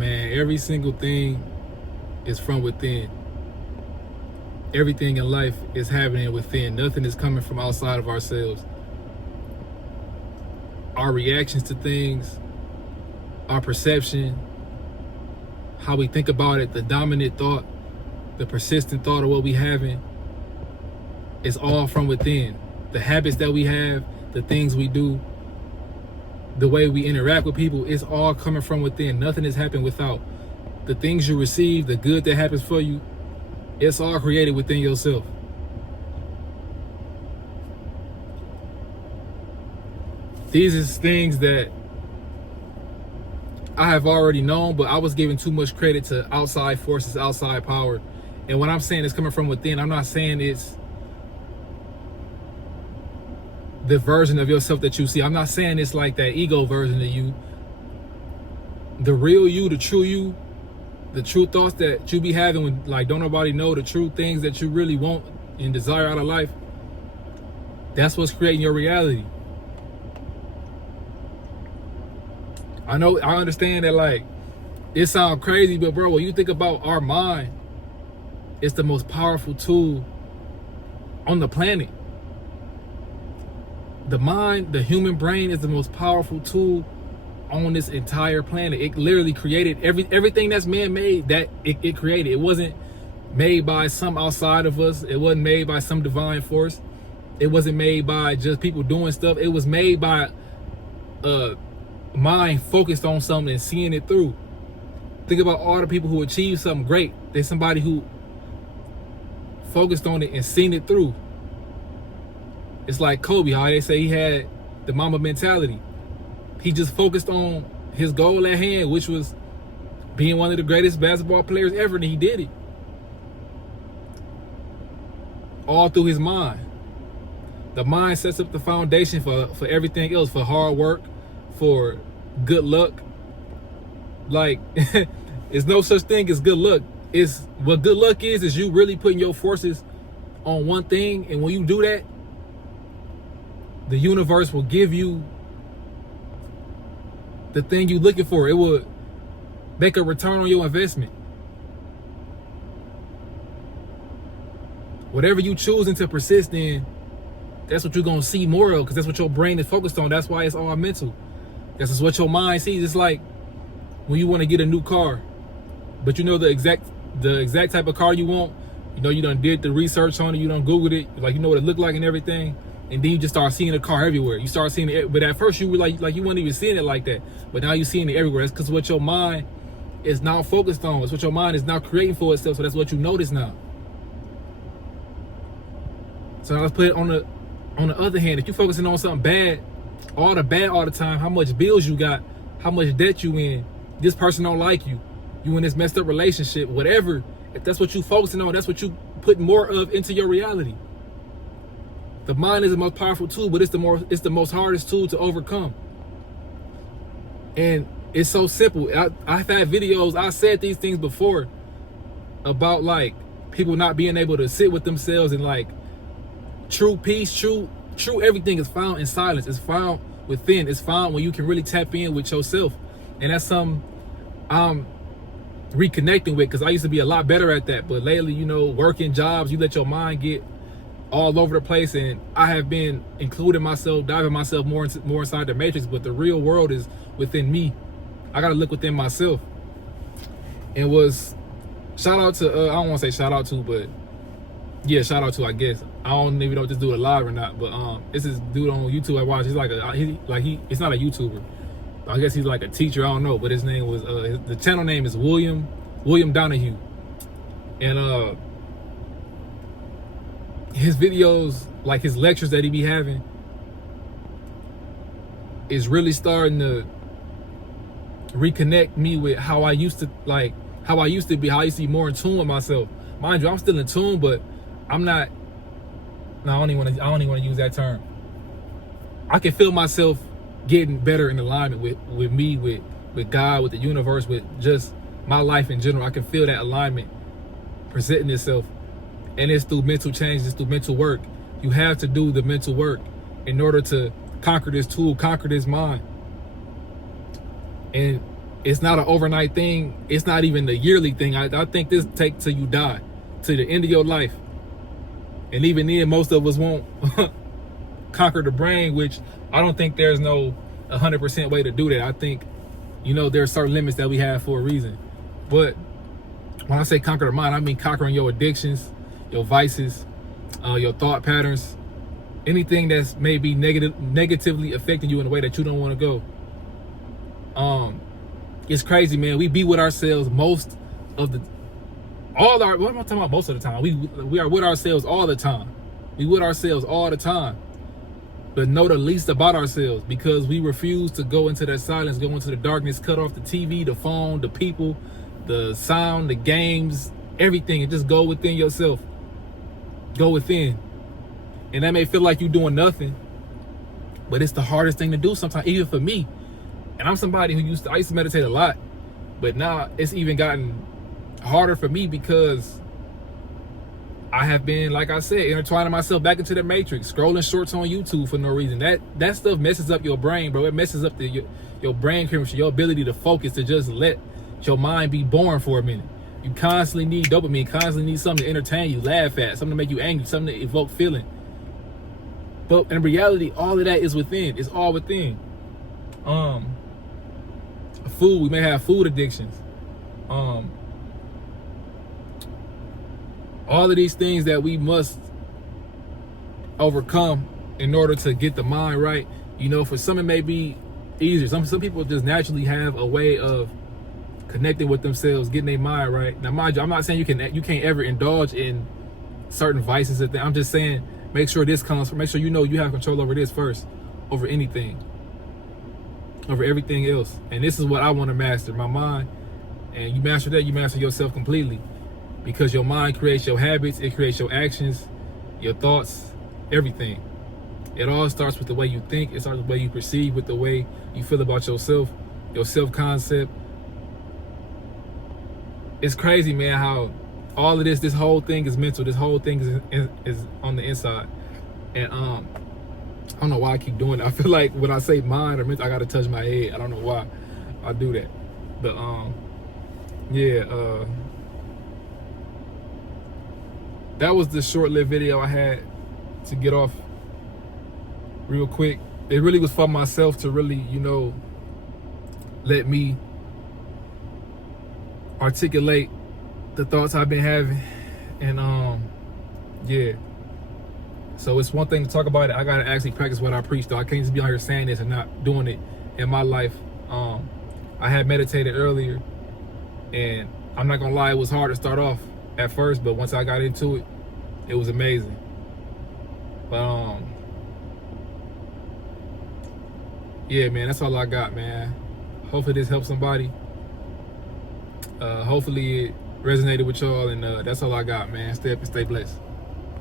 man, every single thing is from within. Everything in life is happening within. Nothing is coming from outside of ourselves. Our reactions to things, our perception, how we think about it, the dominant thought, the persistent thought of what we having, is all from within. The habits that we have, the things we do, the way we interact with people, it's all coming from within. Nothing is happening without. The things you receive, the good that happens for you, it's all created within yourself. These is things that I have already known, but I was giving too much credit to outside forces, outside power. And when I'm saying it's coming from within, I'm not saying it's the version of yourself that you see. I'm not saying it's like that ego version of you. The real you, the true you, the true thoughts that you be having when like don't nobody know, the true things that you really want and desire out of life, that's what's creating your reality. I know, I understand that like it sounds crazy, but bro, when you think about our mind, it's the most powerful tool on the planet. The mind, the human brain, is the most powerful tool on this entire planet. It literally created everything that's man-made, that it created. It wasn't made by some outside of us. It wasn't made by some divine force. It wasn't made by just people doing stuff. It was made by a mind focused on something and seeing it through. Think about all the people who achieved something great. There's somebody who focused on it and seen it through. It's like Kobe, how they say he had the Mamba mentality. He just focused on his goal at hand, which was being one of the greatest basketball players ever, and he did it. All through his mind. The mind sets up the foundation for everything else, for hard work, for good luck. Like, there's no such thing as good luck. It's what good luck is you really putting your forces on one thing, and when you do that, the universe will give you the thing you're looking for. It will make a return on your investment. Whatever you choosing to persist in, that's what you're gonna see more of, because that's what your brain is focused on. That's why it's all mental. That's just what your mind sees. It's like when you want to get a new car, but you know the exact type of car you want. You know, you done did the research on it, you done Googled it, like you know what it looked like and everything. And then you just start seeing the car everywhere. You start seeing it, but at first you were like you weren't even seeing it like that. But now you're seeing it everywhere. That's because what your mind is now focused on. It's what your mind is now creating for itself. So that's what you notice now. So now let's put it on the other hand. If you're focusing on something bad all the time, how much bills you got, how much debt you in, this person don't like you, you in this messed up relationship, whatever. If that's what you focusing on, that's what you put more of into your reality. The mind is the most powerful tool, but it's the most hardest tool to overcome. And it's so simple. I've had videos, I said these things before about like people not being able to sit with themselves, and like true peace, true everything is found in silence. It's found within. It's found when you can really tap in with yourself. And that's something I'm reconnecting with, because I used to be a lot better at that. But lately, you know, working jobs, you let your mind get all over the place, and I have been including myself, diving myself more inside the matrix, but the real world is within me. I gotta look within myself. And was shout out to I don't want to say shout out to, but yeah, shout out to, I guess. I don't even know if this dude alive or not, but it's this dude on YouTube I watch. He's like it's not a YouTuber. I guess he's like a teacher, I don't know, but his name was the channel name is William Donahue. And his videos, like his lectures that he be having, is really starting to reconnect me with how I used to be, how I used to be more in tune with myself. Mind you, I'm still in tune, but I'm not. No, I don't even want to use that term. I can feel myself getting better in alignment with me, with God, with the universe, with just my life in general. I can feel that alignment presenting itself. And it's through mental change, it's through mental work. You have to do the mental work in order to conquer this tool, conquer this mind. And It's not an overnight thing. It's not even a yearly thing. I think this take till you die, to the end of your life. And even then, most of us won't conquer the brain, which I don't think there's no 100% way to do that. I think, you know, there are certain limits that we have for a reason. But when I say conquer the mind, I mean conquering your addictions, your vices, your thought patterns, anything that's maybe negatively affecting you in a way that you don't want to go. It's crazy, man. We be with ourselves what am I talking about most of the time? We are with ourselves all the time. We with ourselves all the time. But know the least about ourselves because we refuse to go into that silence, go into the darkness, cut off the TV, the phone, the people, the sound, the games, everything, and just go within yourself. Go within. And that may feel like you're doing nothing, but it's the hardest thing to do sometimes, even for me. And I'm somebody who I used to meditate a lot, but now it's even gotten harder for me because I have been, like I said, intertwining myself back into the matrix, scrolling shorts on YouTube for no reason. That stuff messes up your brain, bro. It messes up your brain chemistry, your ability to focus, to just let your mind be born for a minute. You constantly need dopamine, constantly need something to entertain you, laugh at, something to make you angry, something to evoke feeling. But in reality, all of that is within. It's all within. Food, we may have food addictions. All of these things that we must overcome in order to get the mind right. You know, for some it may be easier. Some people just naturally have a way of connecting with themselves, getting their mind right. Now, mind you, I'm not saying you can't ever indulge in certain vices. I'm just saying make sure this comes. Make sure you know you have control over this first, over anything, over everything else. And this is what I want to master, my mind. And you master that, you master yourself completely. Because your mind creates your habits, it creates your actions, your thoughts, everything. It all starts with the way you think, it starts with the way you perceive, with the way you feel about yourself, your self-concept. It's crazy, man, how all of this whole thing is mental, this whole thing is on the inside. And I don't know why I keep doing it. I feel like when I say mind or mental, I gotta touch my head. I don't know why I do that. But that was the short-lived video I had to get off real quick. It really was for myself to really, you know, let me articulate the thoughts I've been having. And yeah. So it's one thing to talk about it. I gotta actually practice what I preach, though. I can't just be out here saying this and not doing it in my life. I had meditated earlier, and I'm not gonna lie, it was hard to start off at first, but once I got into it, it was amazing. But yeah, man, that's all I got, man. Hopefully this helps somebody. Hopefully it resonated with y'all, and that's all I got, man. Stay up and stay blessed.